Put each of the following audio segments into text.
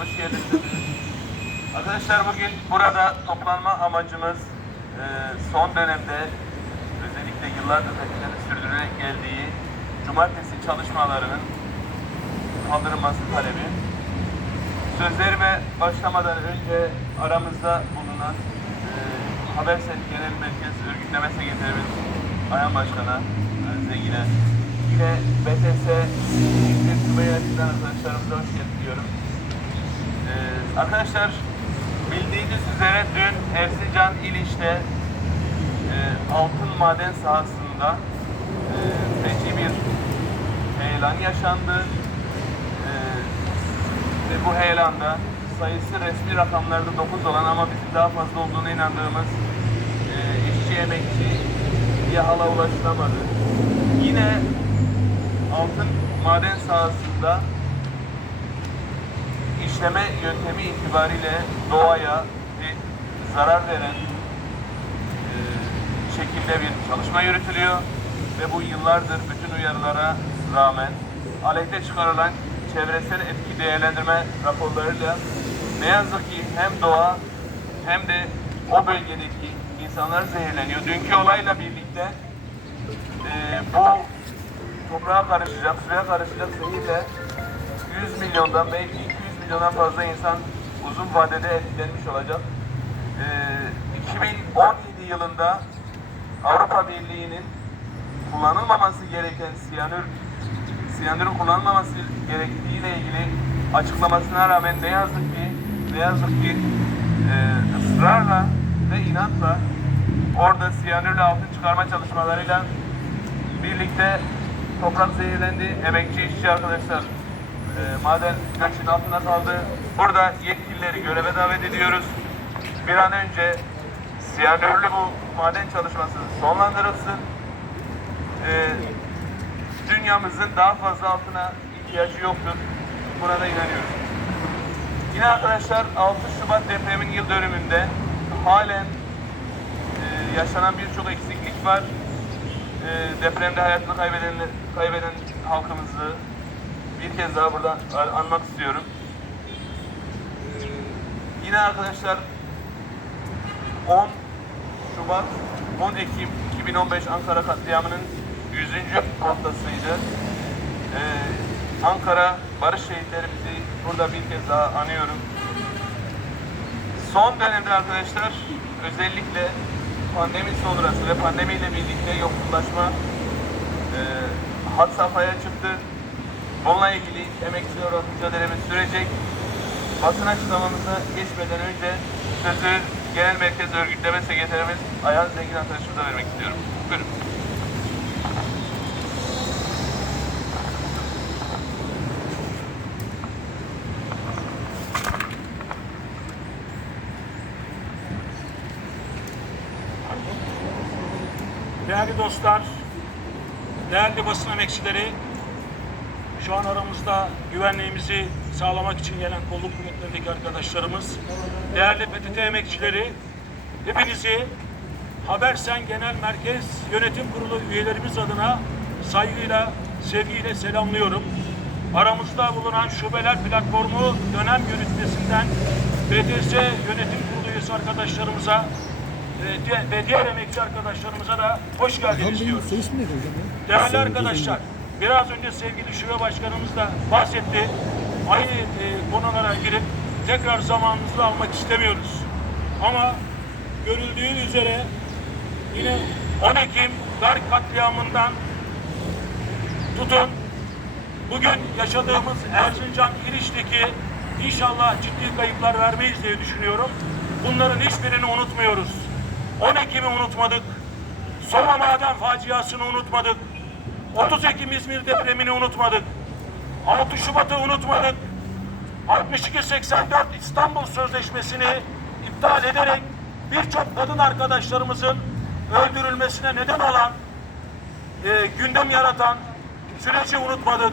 hoş geldiniz. Arkadaşlar bugün burada toplanma amacımız e, son dönemde özellikle yıllardır hakikaten sürdürülerek geldiği cumartesi çalışmalarının kaldırılması talebi. Sözlerime başlamadan önce aramızda bulunan e, Haberset Genel Merkez Örgütleme Sekreterimiz Ayhan Başkan'a, Zengin'e, yine BTS İzmir Tübeyati'nden arkadaşlarımıza hoş geldin diyorum. Ee, arkadaşlar bildiğiniz üzere dün Erzincan İliç'te e, altın maden sahasında e, feci bir heyelan yaşandı. E, ve bu heyelanda sayısı resmi rakamlarda 9 olan ama bizim daha fazla olduğuna inandığımız e, işçi emekçi diye hala ulaşılamadı. Yine altın maden sahasında işleme yöntemi itibariyle doğaya bir zarar veren e, şekilde bir çalışma yürütülüyor ve bu yıllardır bütün uyarılara rağmen aleyhte çıkarılan çevresel etki değerlendirme raporlarıyla ne yazık ki hem doğa hem de o bölgedeki insanlar zehirleniyor. Dünkü olayla birlikte e, bu toprağa karışacak, suya karışacak zehirle 100 milyondan belki 200 milyondan fazla insan uzun vadede etkilenmiş olacak. Ee, 2017 yılında Avrupa Birliği'nin kullanılmaması gereken siyanür siyanürün kullanılmaması gerektiğiyle ilgili açıklamasına rağmen ne yazık ki ne yazık ki e, ısrarla ve inatla orada siyanürle altın çıkarma çalışmalarıyla birlikte toprak zehirlendi. Emekçi işçi arkadaşlar e, maden göçün altında kaldı. Burada yetkilileri göreve davet ediyoruz. Bir an önce siyanürlü bu maden çalışması sonlandırılsın. E, dünyamızın daha fazla altına ihtiyacı yoktur. Buna da inanıyoruz. Yine arkadaşlar 6 Şubat depremin yıl dönümünde halen e, yaşanan birçok eksiklik var. E, depremde hayatını kaybeden, kaybeden halkımızı bir kez daha burada an- anmak istiyorum. E, yine arkadaşlar 10 Şubat 10 Ekim 2015 Ankara katliamının 100. haftasıydı. E, Ankara Barış Şehitlerimizi burada bir kez daha anıyorum. Son dönemde arkadaşlar özellikle pandemi sonrası ve pandemiyle birlikte yoksullaşma e, had safhaya çıktı. Bununla ilgili emekçiler olarak mücadelemiz sürecek. Basın açıklamamıza geçmeden önce sözü Genel Merkez Örgütleme Sekreterimiz Ayhan Zengin arkadaşımıza vermek istiyorum. Buyurun. Değerli dostlar, değerli basın emekçileri, şu an aramızda güvenliğimizi sağlamak için gelen kolluk kuvvetlerindeki arkadaşlarımız, değerli PTT emekçileri, hepinizi Habersen Genel Merkez Yönetim Kurulu üyelerimiz adına saygıyla, sevgiyle selamlıyorum. Aramızda bulunan Şubeler Platformu dönem yürütmesinden BTS Yönetim Kurulu üyesi arkadaşlarımıza e, ve diğer emekçi arkadaşlarımıza da hoş geldiniz ya? Değerli arkadaşlar, biraz önce sevgili Şube Başkanımız da bahsetti. Aynı e, konulara girip tekrar zamanınızı almak istemiyoruz. Ama görüldüğü üzere yine 10 Ekim Garp katliamından tutun bugün yaşadığımız Erzincan İliç'teki inşallah ciddi kayıplar vermeyiz diye düşünüyorum. Bunların hiçbirini unutmuyoruz. 10 Ekim'i unutmadık. Soma maden faciasını unutmadık. 30 Ekim İzmir depremini unutmadık. 6 Şubat'ı unutmadık. 62-84 İstanbul Sözleşmesi'ni iptal ederek birçok kadın arkadaşlarımızın öldürülmesine neden olan, e, gündem yaratan süreci unutmadık.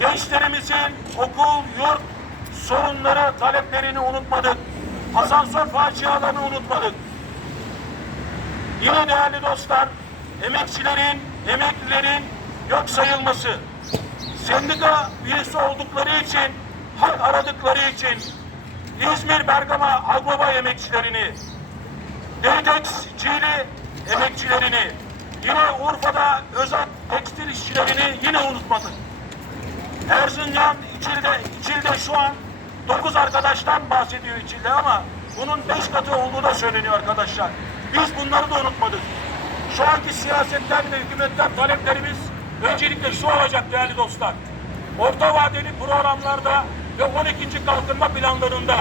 Gençlerimizin okul, yurt sorunları, taleplerini unutmadık. Asansör facialarını unutmadık. Yine değerli dostlar, emekçilerin, emeklilerin yok sayılması, sendika üyesi oldukları için hak aradıkları için İzmir Bergama Agbaba emekçilerini, Dedex Çiğli emekçilerini, yine Urfa'da özel tekstil işçilerini yine unutmadık. Erzincan İçil'de, İçil'de şu an 9 arkadaştan bahsediyor İçil'de ama bunun 5 katı olduğu da söyleniyor arkadaşlar. Biz bunları da unutmadık. Şu anki siyasetten ve hükümetten taleplerimiz şu olacak değerli dostlar. Orta vadeli programlarda ve 12. kalkınma planlarında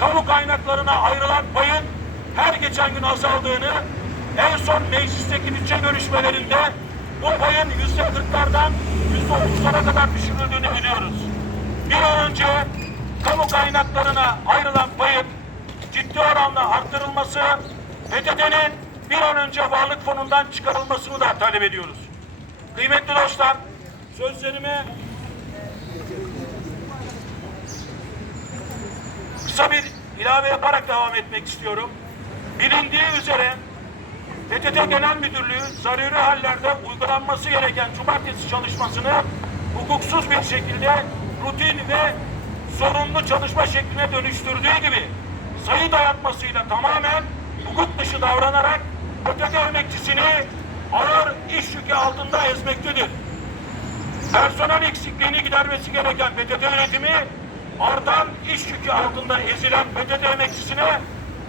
kamu kaynaklarına ayrılan payın her geçen gün azaldığını en son meclisteki bütçe görüşmelerinde bu payın yüzde kırklardan yüzde otuzlara kadar düşürüldüğünü biliyoruz. Bir an önce kamu kaynaklarına ayrılan payın ciddi oranla arttırılması, PTT'nin bir an önce varlık fonundan çıkarılmasını da talep ediyoruz. Kıymetli dostlar, sözlerime kısa bir ilave yaparak devam etmek istiyorum. Bilindiği üzere PTT Genel Müdürlüğü zaruri hallerde uygulanması gereken cumartesi çalışmasını hukuksuz bir şekilde rutin ve zorunlu çalışma şekline dönüştürdüğü gibi sayı dayatmasıyla tamamen hukuk dışı davranarak PTT emekçisini ağır iş yükü altında ezmektedir. Personel eksikliğini gidermesi gereken PTT yönetimi artan iş yükü altında ezilen PTT emekçisine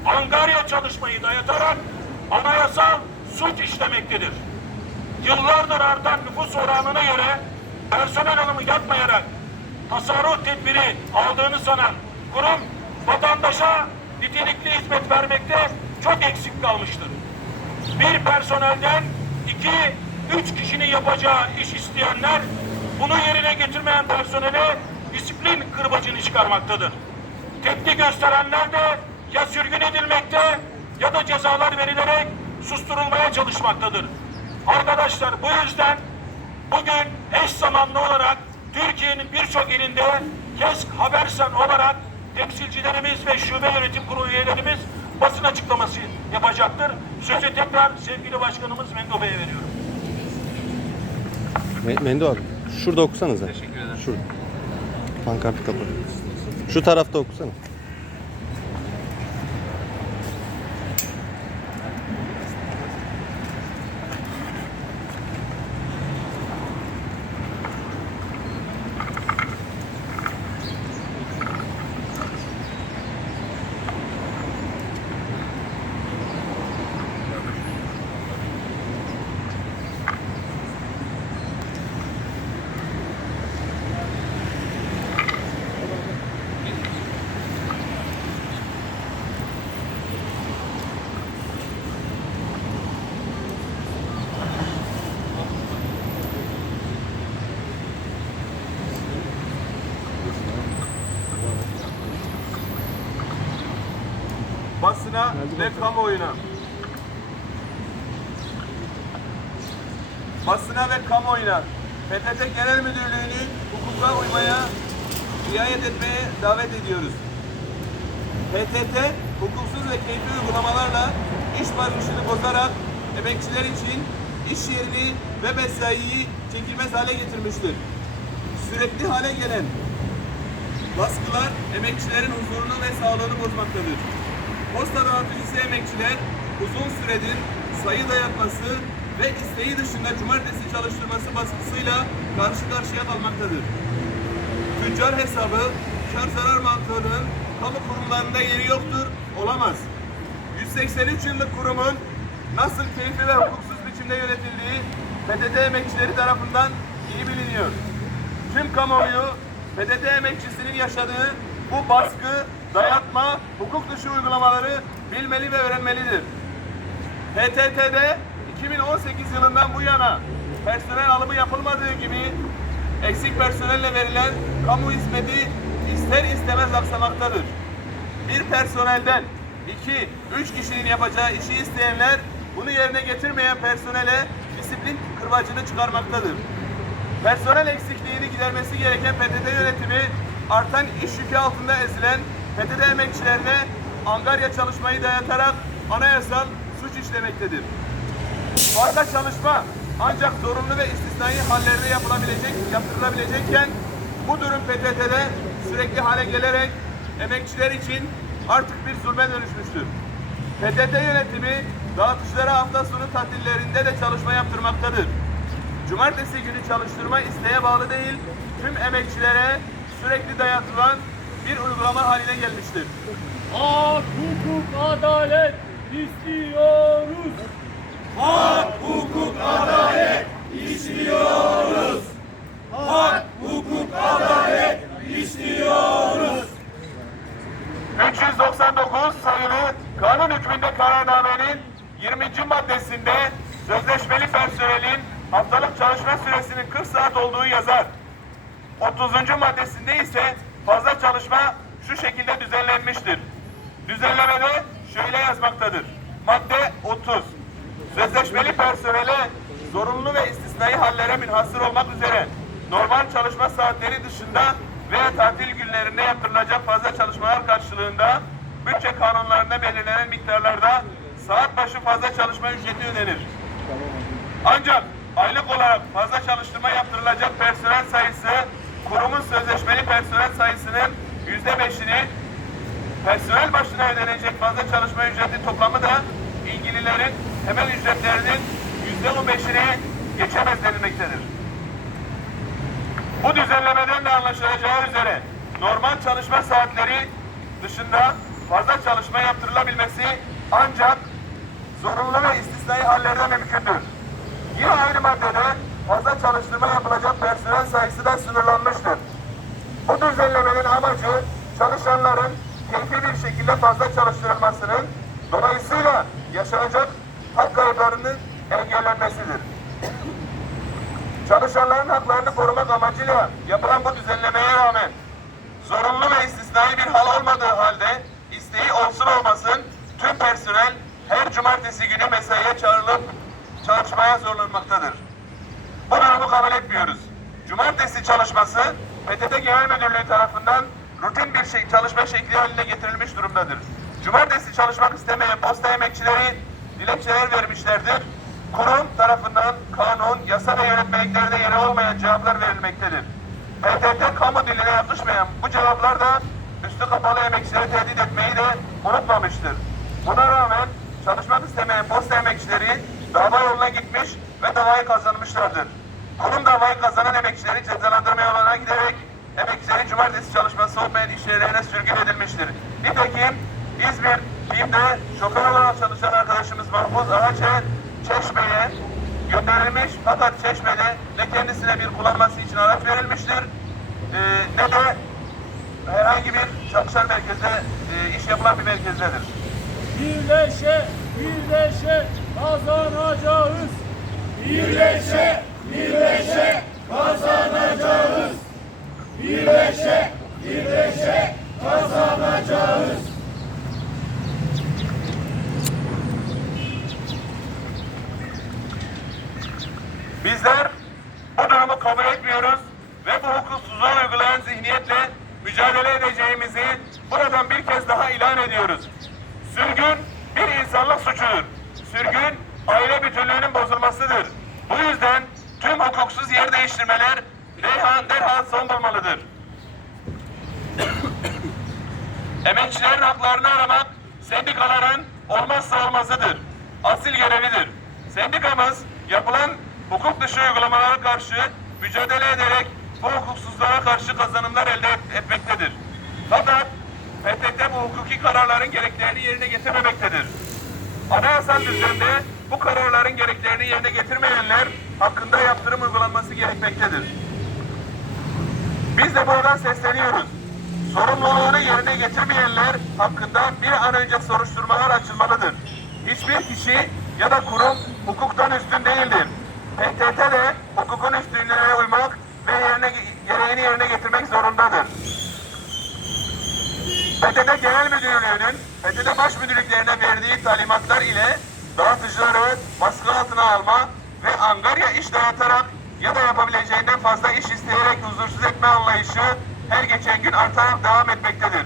angarya çalışmayı dayatarak anayasal suç işlemektedir. Yıllardır artan nüfus oranına göre personel alımı yapmayarak tasarruf tedbiri aldığını sanan kurum vatandaşa nitelikli hizmet vermekte çok eksik kalmıştır. Bir personelden iki, üç kişinin yapacağı iş isteyenler bunu yerine getirmeyen personele disiplin kırbacını çıkarmaktadır. Tepki gösterenler de ya sürgün edilmekte ya da cezalar verilerek susturulmaya çalışmaktadır. Arkadaşlar bu yüzden bugün eş zamanlı olarak Türkiye'nin birçok ilinde KESK Habersen olarak temsilcilerimiz ve şube yönetim kurulu üyelerimiz basın açıklaması yapacaktır. Sözü tekrar sevgili başkanımız Mendo Bey'e veriyorum. Me- Mendo abi şurada okusanıza. Teşekkür ederim. Şurada. Pankartı kapat. Şu tarafta okusana. Basına ve kamuoyuna. Basına ve kamuoyuna PTT Genel Müdürlüğü'nü hukuka uymaya, riayet etmeye davet ediyoruz. PTT hukuksuz ve keyfi uygulamalarla iş barışını bozarak emekçiler için iş yerini ve mesaiyi çekilmez hale getirmiştir. Sürekli hale gelen baskılar emekçilerin huzurunu ve sağlığını bozmaktadır. Posta dağıtıcısı emekçiler uzun süredir sayı dayatması ve isteği dışında cumartesi çalıştırması baskısıyla karşı karşıya kalmaktadır. Tüccar hesabı, kar zarar mantığının kamu kurumlarında yeri yoktur, olamaz. 183 yıllık kurumun nasıl keyfi ve hukuksuz biçimde yönetildiği PTT emekçileri tarafından iyi biliniyor. Tüm kamuoyu PTT emekçisinin yaşadığı bu baskı, dayatma, hukuk dışı uygulamaları bilmeli ve öğrenmelidir. PTT'de 2018 yılından bu yana personel alımı yapılmadığı gibi eksik personelle verilen kamu hizmeti ister istemez aksamaktadır. Bir personelden iki, üç kişinin yapacağı işi isteyenler bunu yerine getirmeyen personele disiplin kırbacını çıkarmaktadır. Personel eksikliğini gidermesi gereken PTT yönetimi artan iş yükü altında ezilen PTT emekçilerine angarya çalışmayı dayatarak anayasal suç işlemektedir. Fazla çalışma ancak zorunlu ve istisnai hallerde yapılabilecek, yaptırılabilecekken bu durum PTT'de sürekli hale gelerek emekçiler için artık bir zulme dönüşmüştür. PTT yönetimi dağıtışlara hafta sonu tatillerinde de çalışma yaptırmaktadır. Cumartesi günü çalıştırma isteğe bağlı değil, tüm emekçilere sürekli dayatılan bir uygulama haline gelmiştir. Hak, hukuk, adalet istiyoruz. Hak, hukuk, adalet istiyoruz. Hak, hukuk, adalet istiyoruz. 399 sayılı kanun hükmünde kararnamenin 20. maddesinde sözleşmeli personelin haftalık çalışma süresinin 40 saat olduğu yazar. 30. maddesinde ise fazla çalışma şu şekilde düzenlenmiştir. Düzenlemede şöyle yazmaktadır. Madde 30. Sözleşmeli personele zorunlu ve istisnai hallere münhasır olmak üzere normal çalışma saatleri dışında veya tatil günlerinde yaptırılacak fazla çalışmalar karşılığında bütçe kanunlarında belirlenen miktarlarda saat başı fazla çalışma ücreti ödenir. Ancak aylık olarak fazla çalıştırma yaptırılacak personel sayısı kurumun sözleşmeli personel sayısının yüzde beşini personel başına ödenecek fazla çalışma ücreti toplamı da ilgililerin temel ücretlerinin yüzde on beşini geçemez denilmektedir. Bu düzenlemeden de anlaşılacağı üzere normal çalışma saatleri dışında fazla çalışma yaptırılabilmesi ancak zorunlu ve istisnai hallerde mümkündür. Yine aynı maddede fazla çalıştırma yapılacak personel sayısı da sınırlanmıştır. Bu düzenlemenin amacı çalışanların keyfi bir şekilde fazla çalıştırılmasının dolayısıyla yaşanacak hak kayıplarının engellenmesidir. Çalışanların haklarını korumak amacıyla yapılan bu düzenlemeye rağmen zorunlu ve istisnai bir hal olmadığı halde isteği olsun olmasın tüm personel her cumartesi günü mesaiye çağrılıp çalışmaya zorlanmaktadır. Durumu kabul etmiyoruz. Cumartesi çalışması PTT Genel Müdürlüğü tarafından rutin bir şey, çalışma şekli haline getirilmiş durumdadır. Cumartesi çalışmak istemeyen posta emekçileri dilekçeler vermişlerdir. Kurum tarafından kanun, yasa ve yönetmeliklerde yeri olmayan cevaplar verilmektedir. PTT kamu diline yakışmayan bu cevaplar da üstü kapalı emekçileri tehdit etmeyi de unutmamıştır. Buna rağmen çalışmak istemeyen posta emekçileri dava yoluna gitmiş ve davayı kazanmışlardır. Kurum davayı kazanan emekçileri cezalandırma yoluna giderek emekçilerin cumartesi çalışması olmayan iş yerlerine sürgün edilmiştir. Nitekim İzmir BİM'de şoför olarak çalışan arkadaşımız Mahmut Ağaç'e Çeşme'ye gönderilmiş fakat Çeşme'de ne kendisine bir kullanması için araç verilmiştir e, ne de herhangi bir çalışan merkezde e, iş yapılan bir merkezdedir. Birleşe, birleşe kazanacağız. Birleşe, birleşe kazanacağız. Birleşe, birleşe kazanacağız. Bizler bu durumu kabul etmiyoruz ve bu hukuksuzluğu uygulayan zihniyetle mücadele edeceğimizi buradan bir kez daha ilan ediyoruz. Sürgün bir insanlık suçudur. Sürgün aile bütünlüğünün bozulmasıdır. Bu yüzden hukuksuz yer değiştirmeler derhal, derhal son bulmalıdır. Emekçilerin haklarını aramak sendikaların olmazsa olmazıdır. Asil görevidir. Sendikamız yapılan hukuk dışı uygulamalara karşı mücadele ederek bu hukuksuzluğa karşı kazanımlar elde et- etmektedir. Fakat PTT bu hukuki kararların gereklerini yerine getirmemektedir. Anayasal düzende bu kararların gereklerini yerine getirmeyenler hakkında yaptırım uygulanması gerekmektedir. Biz de buradan sesleniyoruz. Sorumluluğunu yerine getirmeyenler hakkında bir an önce soruşturmalar açılmalıdır. Hiçbir kişi ya da kurum hukuktan üstün değildir. PTT de hukukun üstünlüğüne uymak ve yerine, gereğini yerine getirmek zorundadır. PTT Genel Müdürlüğü'nün PTT Baş Müdürlüklerine verdiği talimatlar ile dağıtıcıları baskı altına alma angarya iş dağıtarak ya da yapabileceğinden fazla iş isteyerek huzursuz etme anlayışı her geçen gün artarak devam etmektedir.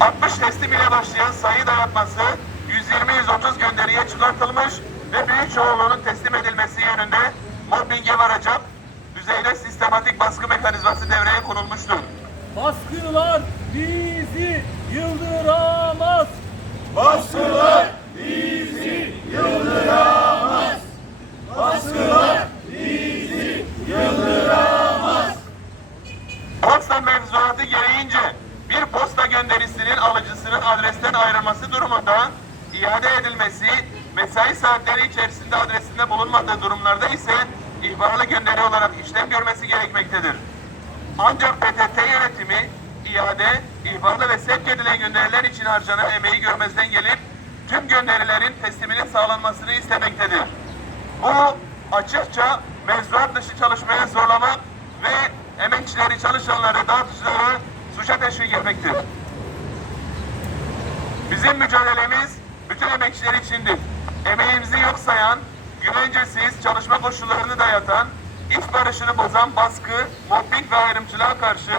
60 teslim ile başlayan sayı dağıtması 120-130 gönderiye çıkartılmış ve büyük çoğunluğunun teslim edilmesi yönünde mobbinge varacak düzeyde sistem sistematik baskı mekanizması devreye konulmuştur. Baskılar bizi yıldıramaz. Baskılar Posta mevzuatı gereğince bir posta gönderisinin alıcısının adresten ayrılması durumunda iade edilmesi mesai saatleri içerisinde adresinde bulunmadığı durumlarda ise ihbarlı gönderi olarak işlem görmesi gerekmektedir. Ancak PTT yönetimi iade, ihbarlı ve sevk edilen gönderiler için harcanan emeği görmezden gelip tüm gönderilerin tesliminin sağlanmasını istemektedir. Bu açıkça mevzuat dışı çalışmaya zorlamak ve emekçileri, çalışanları, dağıtıcıları suça teşvik etmektir. Bizim mücadelemiz bütün emekçiler içindir. Emeğimizi yok sayan, güvencesiz çalışma koşullarını dayatan, iş barışını bozan baskı, mobbing ve ayrımcılığa karşı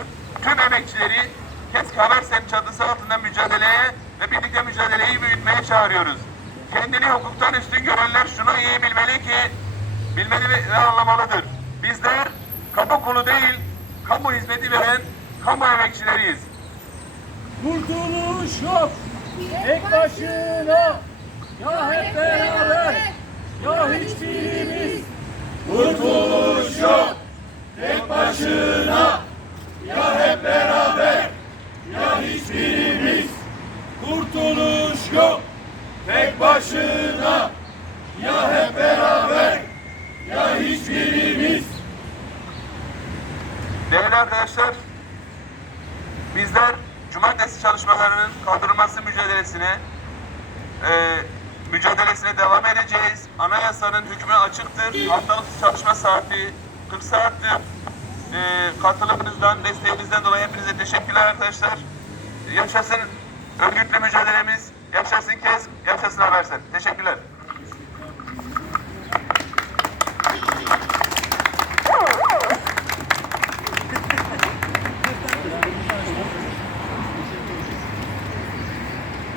tüm emekçileri KESK Habersen çatısı altında mücadeleye ve birlikte mücadeleyi büyütmeye çağırıyoruz. Kendini hukuktan üstün görenler şunu iyi bilmeli ki, bilmeli ve anlamalıdır. Bizler kamu kulu değil, kamu hizmeti veren kamu emekçileriyiz. Kurtuluş yok. Tek başına. Ya hep beraber. Ya hiçbirimiz. Kurtuluş yok. Tek başına. Ya hep beraber. Ya hiçbirimiz. Kurtuluş yok. Tek başına. Ya hep beraber. Ya hiçbirimiz. Değerli arkadaşlar, bizler cumartesi çalışmalarının kaldırılması mücadelesine e, mücadelesine devam edeceğiz. Anayasanın hükmü açıktır. Haftalık çalışma saati 40 saattir. E, katılımınızdan, desteğinizden dolayı hepinize teşekkürler arkadaşlar. Yaşasın örgütlü mücadelemiz, yaşasın KESK, yaşasın Habersen. Teşekkürler.